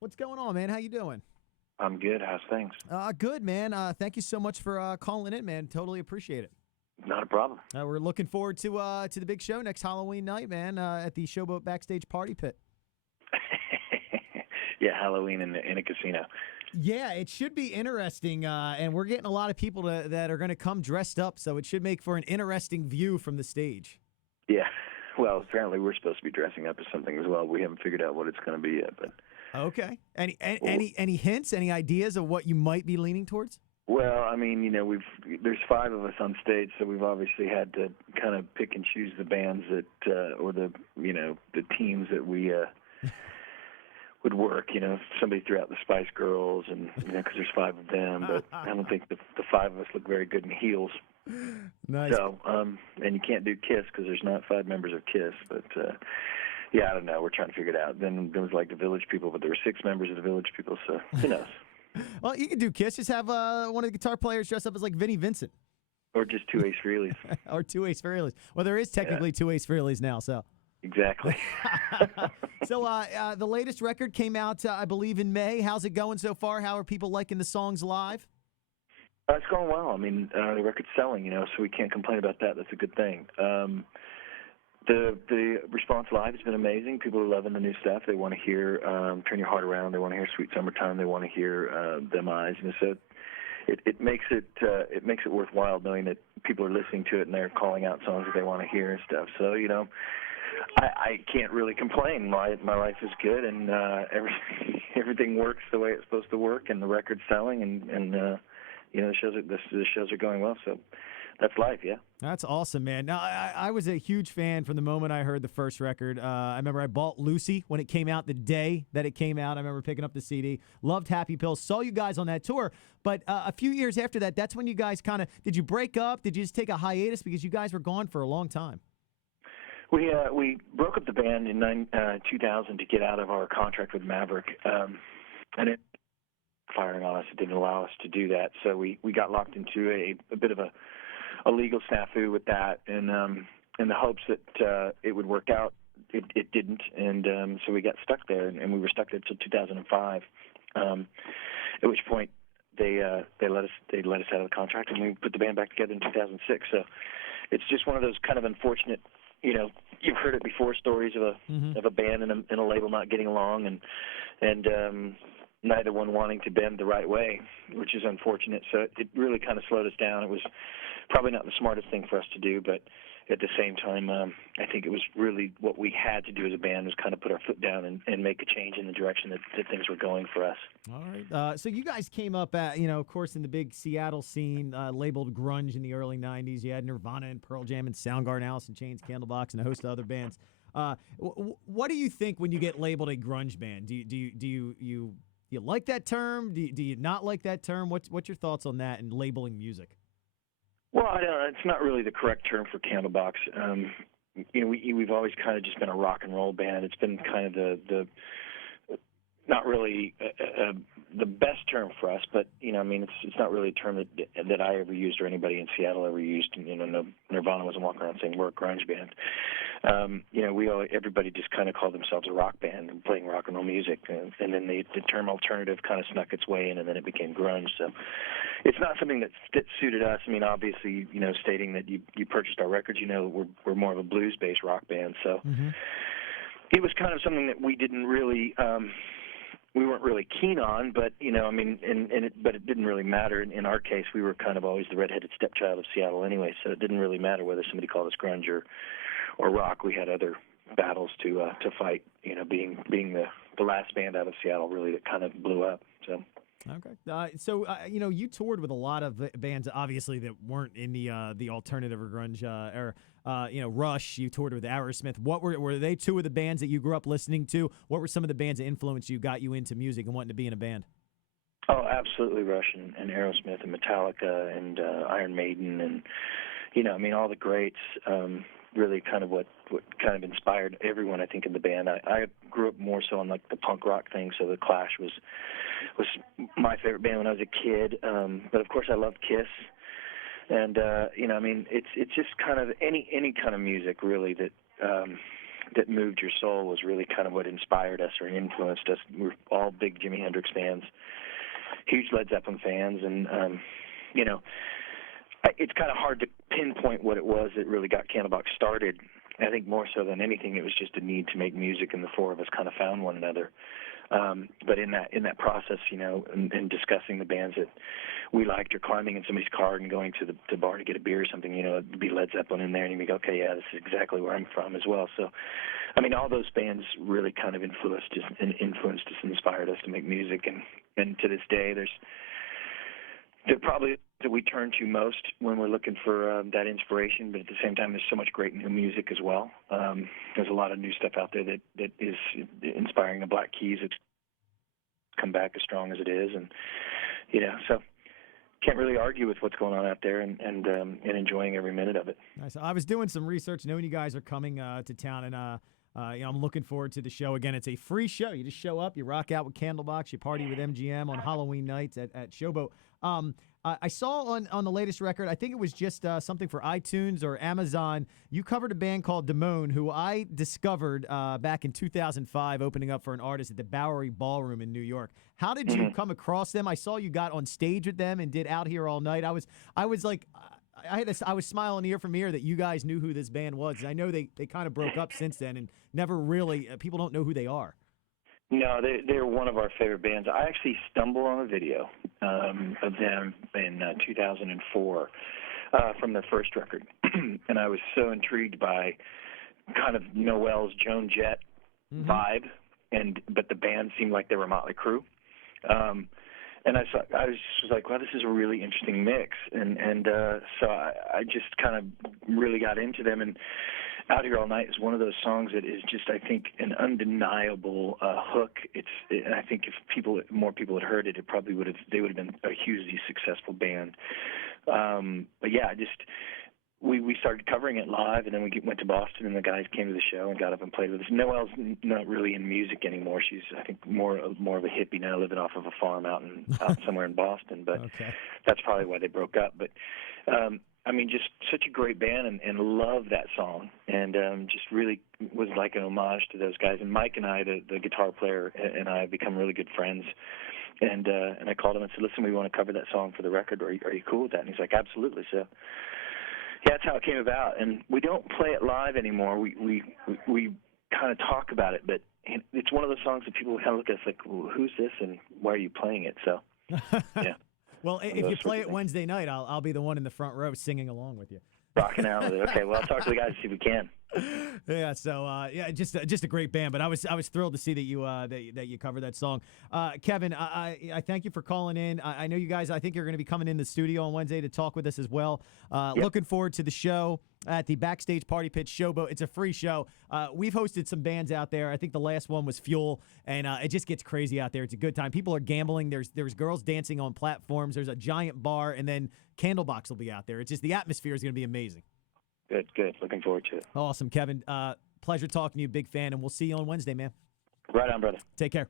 What's going on, man? How you doing? I'm good. How's things? Good, man. Thank you so much for calling in, man. Totally appreciate it. Not a problem. We're looking forward to the big show next Halloween night, man, at the Showboat Backstage Party Pit. Yeah, Halloween in a casino. Yeah, it should be interesting, and we're getting a lot of people that are going to come dressed up, so it should make for an interesting view from the stage. Yeah. Well, apparently we're supposed to be dressing up as something as well. We haven't figured out what it's going to be yet, but Okay. Any hints, any ideas of what you might be leaning towards? well, I mean, there's five of us on stage, so we've obviously had to kind of pick and choose the bands that or the teams that we would work. Somebody threw out the Spice Girls, and because there's five of them, but I don't think the five of us look very good in heels. Nice. So, and you can't do Kiss because there's not five members of Kiss. But yeah, I don't know. We're trying to figure it out. Then there was like the Village People, but there were six members of the Village People. So who knows? Well, you can do Kiss. Just have one of the guitar players dress up as like Vinnie Vincent Or just two Ace Frehleys. or two Ace Frehleys. Well, there is technically two Ace Frehleys now, so. Exactly. So the latest record came out, I believe, in May. How's it going so far? How are people liking the songs live? It's going well. I mean, the record's selling, so we can't complain about that. That's a good thing. The response live has been amazing. People are loving the new stuff. They want to hear "Turn Your Heart Around." They want to hear "Sweet Summertime." They want to hear "Them Eyes." So it makes it worthwhile knowing that people are listening to it and they're calling out songs that they want to hear and stuff. So I can't really complain. My life is good, and everything works the way it's supposed to work, and the record's selling, and the shows are going well. So that's life, yeah. That's awesome, man. Now, I was a huge fan from the moment I heard the first record. I remember I bought Lucy when it came out, the day that it came out. I remember picking up the CD. Loved Happy Pills. Saw you guys on that tour. But a few years after that, that's when you guys did you break up? Did you just take a hiatus? Because you guys were gone for a long time. We broke up the band in 2000 to get out of our contract with Maverick, and it firing on us. It didn't allow us to do that, so we got locked into a bit of a legal snafu with that, and in the hopes that it would work out. It didn't, and so we got stuck there, and we were stuck there until 2005. At which point they let us out of the contract, and we put the band back together in 2006. So it's just one of those kind of unfortunate. You've heard it before, stories of a band and a label not getting along, and neither one wanting to bend the right way, which is unfortunate. So it really kind of slowed us down. It was probably not the smartest thing for us to do, but at the same time, I think it was really what we had to do as a band was kind of put our foot down and make a change in the direction that things were going for us. All right. So you guys came up at, of course, in the big Seattle scene, labeled grunge in the early 90s. You had Nirvana and Pearl Jam and Soundgarden, Alice in Chains, Candlebox, and a host of other bands. What do you think when you get labeled a grunge band? Do you like that term? Do you not like that term? What's your thoughts on that and labeling music? Well, it's not really the correct term for Candlebox. We've always kind of just been a rock and roll band. It's been kind of the not really the best term for us, but it's not really a term that I ever used or anybody in Seattle ever used. Nirvana wasn't walking around saying we're a grunge band. Everybody just kind of called themselves a rock band and playing rock and roll music, and then the term alternative kind of snuck its way in, and then it became grunge. So it's not something that suited us. I mean, obviously, stating that you purchased our records, we're more of a blues-based rock band. So it was kind of something that we didn't really. We weren't really keen on, but but it didn't really matter. In our case, we were kind of always the redheaded stepchild of Seattle anyway, so it didn't really matter whether somebody called us grunge or rock. We had other battles to fight. Being the last band out of Seattle really that kind of blew up. So. Okay. So you toured with a lot of bands, obviously, that weren't in the alternative or grunge era. Rush, you toured with Aerosmith. What were they two of the bands that you grew up listening to? What were some of the bands that influenced you, got you into music and wanting to be in a band? Oh, absolutely Rush and Aerosmith and Metallica and Iron Maiden and, all the greats. Really kind of what kind of inspired everyone, I think, in the band. I grew up more so on like the punk rock thing, so the Clash was my favorite band when I was a kid. But of course I loved Kiss. And it's just kind of any kind of music really that that moved your soul was really kind of what inspired us or influenced us. We're all big Jimi Hendrix fans, huge Led Zeppelin fans, and you know, it's kind of hard to pinpoint what it was that really got Candlebox started. I think more so than anything, it was just a need to make music, and the four of us kind of found one another. But in that process, you know, and discussing the bands that we liked, or climbing in somebody's car and going to the bar to get a beer or something, you know, it'd be Led Zeppelin in there, and you'd be, okay, yeah, this is exactly where I'm from as well. So, I mean, all those bands really kind of influenced us and inspired us to make music, and to this day, they're probably that we turn to most when we're looking for that inspiration, but at the same time, there's so much great new music as well. There's a lot of new stuff out there that is inspiring. The Black Keys, it's come back as strong as it is, and you know, so can't really argue with what's going on out there, and enjoying every minute of it. Nice. I was doing some research, knowing you guys are coming to town, and you know, I'm looking forward to the show. Again, it's a free show. You just show up, you rock out with Candlebox, you party with MGM on Halloween nights at Showboat. I saw on the latest record, I think it was just something for iTunes or Amazon, you covered a band called Damone, who I discovered back in 2005, opening up for an artist at the Bowery Ballroom in New York. How did you come across them? I saw you got on stage with them and did Out Here All Night. I was like, I was smiling ear from ear that you guys knew who this band was. I know they kind of broke up since then and never really, people don't know who they are. No, they're one of our favorite bands. I actually stumbled on a video of them in 2004 from their first record, and I was so intrigued by kind of Noel's Joan Jett vibe, but the band seemed like they were Motley Crue. And I was just like, wow, this is a really interesting mix, and so I just kind of really got into them. And Out Here All Night is one of those songs that is just, I think, an undeniable hook. And I think if more people had heard it, they would have been a hugely successful band. But yeah, we started covering it live, and then we went to Boston, and the guys came to the show and got up and played with us. Noelle's not really in music anymore. She's, I think, more of a hippie now, living off of a farm out somewhere in Boston. But that's probably why they broke up. But I mean, just such a great band, and love that song, and just really was like an homage to those guys. And Mike and I, the guitar player, and I have become really good friends. And I called him and said, listen, we want to cover that song for the record. Are you cool with that? And he's like, absolutely. So yeah, that's how it came about. And we don't play it live anymore. We kind of talk about it, but it's one of those songs that people kind of look at us like, well, who's this and why are you playing it? So yeah. Well, if you play it Wednesday night, I'll be the one in the front row singing along with you. Rocking out with it. Okay, well, I'll talk to the guys and see if we can. Yeah, so yeah, just a great band. But I was thrilled to see that you covered that song. Kevin, I thank you for calling in. I know you guys. I think you're going to be coming in the studio on Wednesday to talk with us as well. Yep. Looking forward to the show at the Backstage Party Pit Showboat. It's a free show. We've hosted some bands out there. I think the last one was Fuel, and it just gets crazy out there. It's a good time. People are gambling. There's girls dancing on platforms. There's a giant bar, and then Candlebox will be out there. It's just the atmosphere is going to be amazing. Good. Looking forward to it. Awesome, Kevin. Pleasure talking to you. Big fan, and we'll see you on Wednesday, man. Right on, brother. Take care.